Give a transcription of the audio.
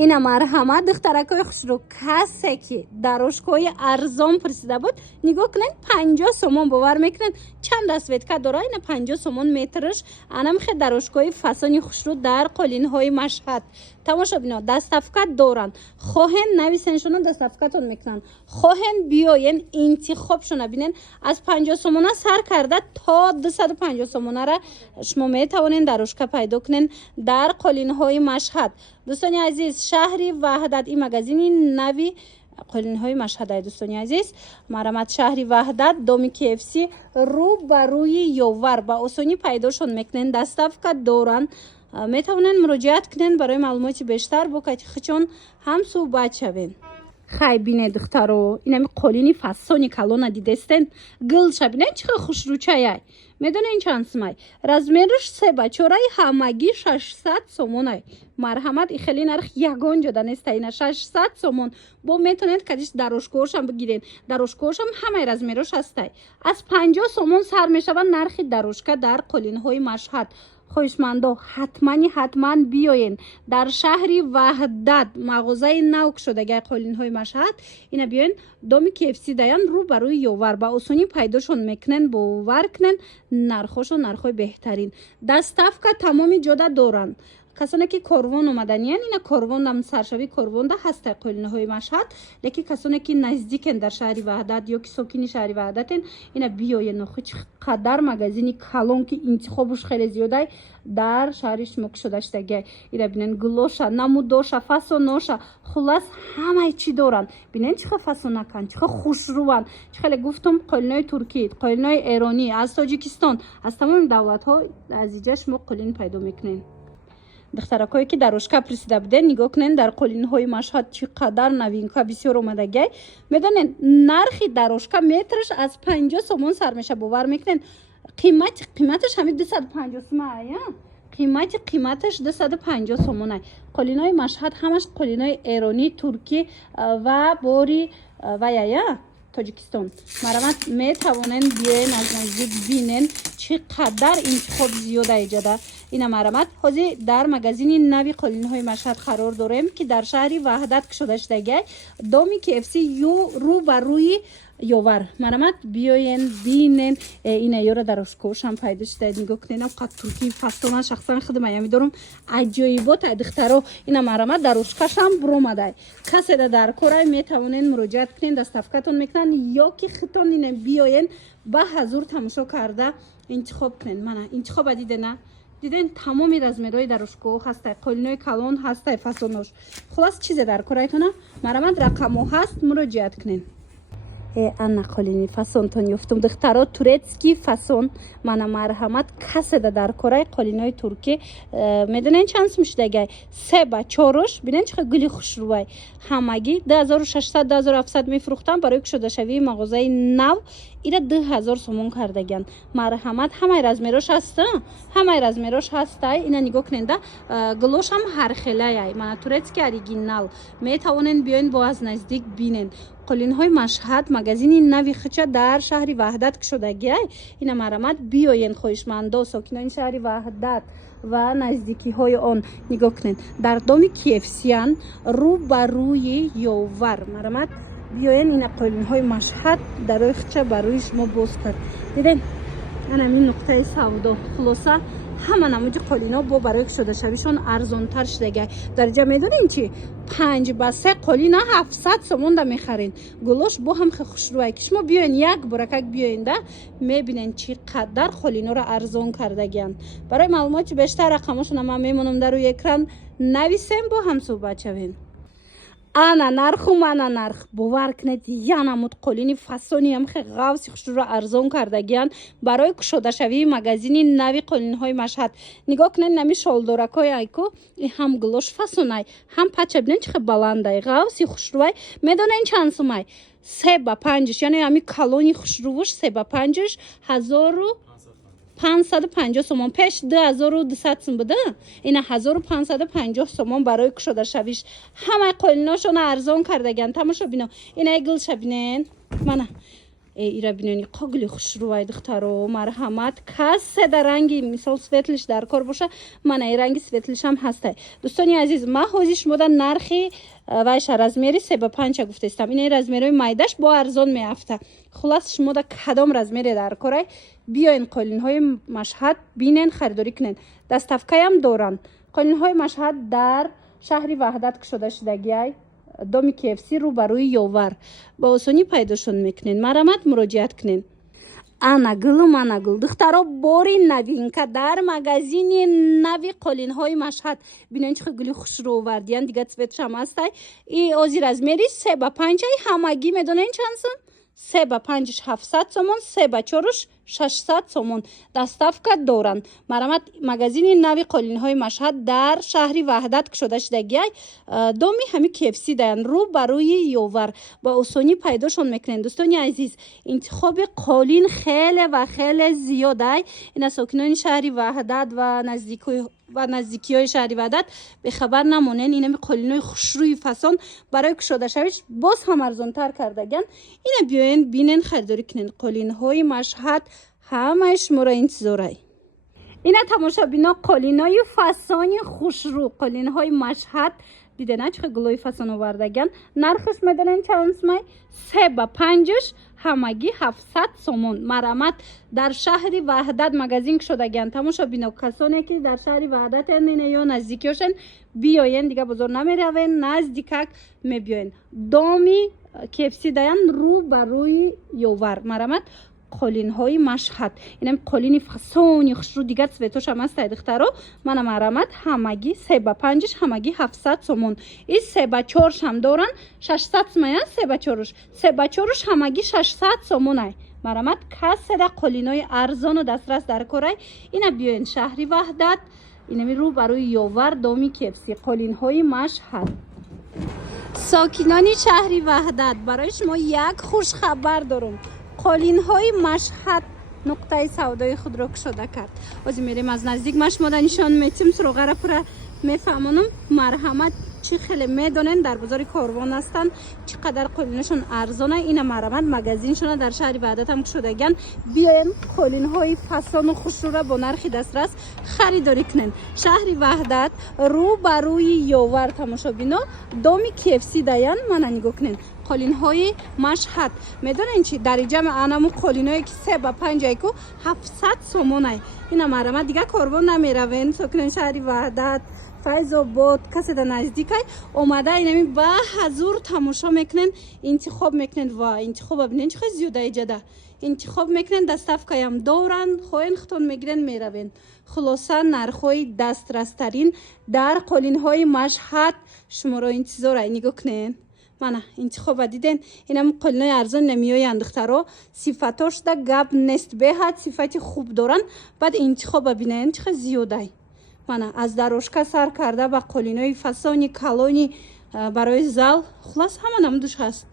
اینا مرحمت دخترکای خوشرو کسی که دروشکای ارزان پرسیده بود نگاه کنین 50 سومون باور میکنین چند دستویتکا داره. اینا 50 سومون مترش انم خیلی دروشکای فسانی خوشرو در قالین های مشهد تماشا بینا دستافکت دارن. خواهن نویسنشون دستافکتون میکنن، خواهن بیاین انتخاب شونه بینین از 50 سومونه سر کرده تا 250 سومونه را شما میتوانین دروشکا پیدا کنین در قالین های مشهد. دوستان عزیز شهری وحدت این مگزین نوی قالین های مشهد های دوستان عزیز مرمت شهری وحدت دامی KFC رو بر روی یوور با آسانی پیداشون میکنین دستافکت دارن. میتونین مراجعت کنین برای معلومات بیشتر با کتی خچون هم صحبت شوین. خی بینه دخترو اینمی قالینی فسانی کلون دیدستن گل شبینه چه خوش رو چایی میدونین چند سمای رزمیرش سه بچورای همگی 600 سومونای مرحمت ای خیلی نرخ یگان جدا نیست. اینا 600 سومون با میتونید کدیش دروشکورش هم بگیرین. دروشکورش هم همه رزمیرش هسته از 50 سومون سر میشه و نرخ دروشکا در قالین های مشهد. خوشمندو حتما بیاین در شهری وحدت مغازه نوک شده قالین های مشهد اینا بیاین دامی KFC دایان رو بروی یوور با آسانی پیداشون میکنن باور کنن نرخوشون نرخوی بهترین دستافکا تمامی جدا دارن. کسانی که کاروان اومدنیان اینا کاروان هم سرشوی کاروان ده هست قالین های مشهد لیکن کسانی که نزدیکن در شهری وحدت یا که ساکنی شهری وحدتن اینا بیاین خود قدر مگزینی کلون که انتخابش خیلی زیاده در شهرش مک شده شده اینا بینن گلوشا نمودوشا فاسونوشا خلاص همه چی دارن. بینن چه فاسونکن چه خوشروان چه خیلی گفتم قالین های ترکی قالین های ایرانی از تاجیکستان از تمام دولت ها از اینجاش ما قالین پیدا میکنین. دخترکایی که دروشکا پرسیده بودن نگاه کنین در قالین های مشهد چقدر نوینکا بسیار اومدگی میدونین نرخ دروشکا مترش از 50 سومون سر میشه باور میکنین قیمتش همین 250 سومه قیمتش 250 سومونه. قالین های مشهد همش قالین های ایرانی ترکی و بوری و یا تاجیکستان مرمت میتوانین بیاین از نزدیک بینین چقدر انتخاب زیاده ایجاده. اینا مرمت حاضر در مگزین نوی قالین های مشهد قرار داریم که در شهری وحدت شده شده دامی KFC رو بر روی یوور مرمت بیاین بینین اینا یورا دروشکوش هم پیدا شده نگاه کنین قد ترکی فستونا شخصا خود من میدارم عجایبات دخترو اینا مرمت دروشکاش هم برومده کسی در کورای میتوانین مراجعت کنین دستافکتون میکنن یا که خطون اینا بیاین با حضور تماشا کرده انتخاب کنین. من انتخاب دیده نه دیدین تمامی رزمیرای دروشکو هسته قالینای کلون هسته فسونوش خلاص چیز در کورایتونه مرمت رقمو هست مراجعت کنین. انا قالینی فاسون تون یفتم دخترا تورецький فاسون من مرحمت کسی در کره قالینای ترکی میدونین چند میشه سه با چهارش ببینین چه گلی خوش روی همگی 2600 2700 میفروختن برای شده شوی مغازه نو اینا 2000 سومون کردگن. مرحمت همه رزمیرش هسته اینا نگاه کنین گلوش هم هر خیلی من تورецький اوریجینال میتوانین بیاین با از نزدیک بینین. قالین های مشهد مگزین نوی خچه در شهری وحدت شدگی اینا مرمت بیاین خوشمندا ساکنان شهری وحدت و نزدیکی های آن نگاه کنین در دامی KFC رو بر روی یوور مرمت بیاین این قالین های مشهد در روی خچه بر روی شما باز کرد. دیدین انا این نقطه سودا خلاصه همه نموج قالینا با برای شده شویشون ارزان تر شده در جا میدونین چی 5 با 3 قالینا 700 سومون دا میخرین گلوش با هم خوش روی که شما بیاین یک برکک بیاین ده میبینین چی قدر قالینا رو ارزان کردگین. برای معلومات بیشتر رقمشون من میمونم در روی اکران نویسیم با هم صحبت شوین. انا نرخ باور کنید یا نمود قالینی فسانی هم خیلی غوثی خوش رو ارزان کردگیان برای کشوده شوی مگزین نوی قالین های مشهد نگاه کنین نمی شالدورک های ایکو هم گلوش فسونای هم پچه بینین چه بلنده غوثی خوش روی میدونین چند سومای 3 با 5 یعنی همی کلونی خوش روش 3 با 5 1550 سومون پیش 2200 سوم بده اینا 1550 سومون برای کشوده شویش همه قالیناشون ارزان کردگن. تماشا بینا اینا گل شبینین من ایرا بینانی قگلی خوشروای دخترو مرحمت کس در رنگی مثال سویتلش در کار باشه من ای رنگی سویتلش هم هسته. دوستانی عزیز ما حوزیش مودا نرخی وایش رزمیری 3 به 5 گفته استم. این رزمیری مایداش با ارزان میافته. خلاص شما دا کدام رزمیری در کاره بیاین قالین های مشهد بینن خریداری کنن. دستافکای هم دوران. قالین های مشهد در شهری وحدت شده شدگی دومی KFC رو بروی یوور با آسانی پیداشون میکنین. مرحمت مراجعت کنین. анагул духтаро бори новинка дар магазини нави қолинҳои машҳад бинен чӣ гули хушро овардиян дига цветш ҳам ҳастай и ози размери 3 ба 5 ҳамагӣ медонен чанд сум 3 ба 5 700 сомон 3 ба 4 600 сомон доставка доранд. марҳамат магазини нави қолинҳои машҳад дар шаҳри ваҳдат кушода шудагиай доми ҳами KFC даянд рӯ ба рӯи ёвар ба осонӣ пайдошон мекунанд. дӯстони азиз интихоби қолин хеле ва хеле зиёд ай ина сокинони шаҳри ваҳдат ва наздикиҳои шаҳри ваҳдат бехабар намонен инами қолинои хушрӯи фасон барои кушодашавиш боз ҳам арзонтар кардаган. ина биёен бинен харидорӣ кунен қолинҳои машҳад ҳамаи шуморо интизорай. ина тамошобино қолинои фасони хушрӯ қолинҳои машҳад дидена чӣ гулои фасон овардаган. нархаш медонен чанд сумай 3 ба 5 ҳамагӣ 700 сомон. марҳамат дар шаҳри ваҳдат магазин кушодаган. тамошобино касоне ки дар шаҳри ваҳдат ё наздикиёшен биёен дига бозор намеравен наздикак мебиёен доми KFC даян рӯ ба рӯи ёвар. марҳамат қолинҳои машҳад инам қолини фасони хушрӯ дига цветош ҳам ҳастай духтаро мана марҳамат ҳамагӣ 3 ба 5 ҳамагӣ 700 сомон. и 3 ба 4 ҳам доран 600 сомон. 3 ба 4 3 ба 4 ҳамагӣ 600 сомон ай. марҳамат каседа қолинои арзону дастрас дар корай. ина биёен шаҳри ваҳдат инами рӯ ба рӯи ёвар доми KFC қолинҳои машҳад. сокинони шаҳри ваҳдат барои шумо як хушхабар дорам. қолинҳои машҳад нуқтаи савдои худро кушода кард. ҳозир мерем аз наздик ма шумода нишон метим суроғара пура мефаҳмонам. марҳамат чӣ хеле медонен дар бозори корвон ҳастанд чӣ қадар қолинашон арзона. ина марҳамат магазиншона дар шаҳри ваҳдат ҳам кушодаган. биёен қолинҳои фасону хушрӯра бо нархи дастрас харидорӣ кунен. шаҳри ваҳдат рӯ ба рӯи ёвар тамошобино доми KFC даян мана нигоҳ кунен қолинҳои машҳад медонен чи дар ҷамъ анаму қолиное ки 3 ба 5 айку 700 сомон ай. ина марҳамат дига корвон намеравен сокинони шаҳри ваҳдат файзобод каседа наздикай омада инами ба ҳазур тамошо мекунен интихоб мекунен ва интихоба бинен чихе зиёда иҷада интихоб мекунен доставкаям доранд хоҳен хутон мегирен меравен. хулоса нархҳои дастрастарин дар қолинҳои машҳад шуморо интизорай. нигоҳ кунен мана интихоба диден инам қолинои арзон намиёянд духтаро сифатошда гап нест беҳад сифати хуб доранд баъд интихоба бинен чихе зиёдай. мана аз дарошка сар карда ба қолинои фасони калони барои зал хулас ҳама намудуш ҳаст.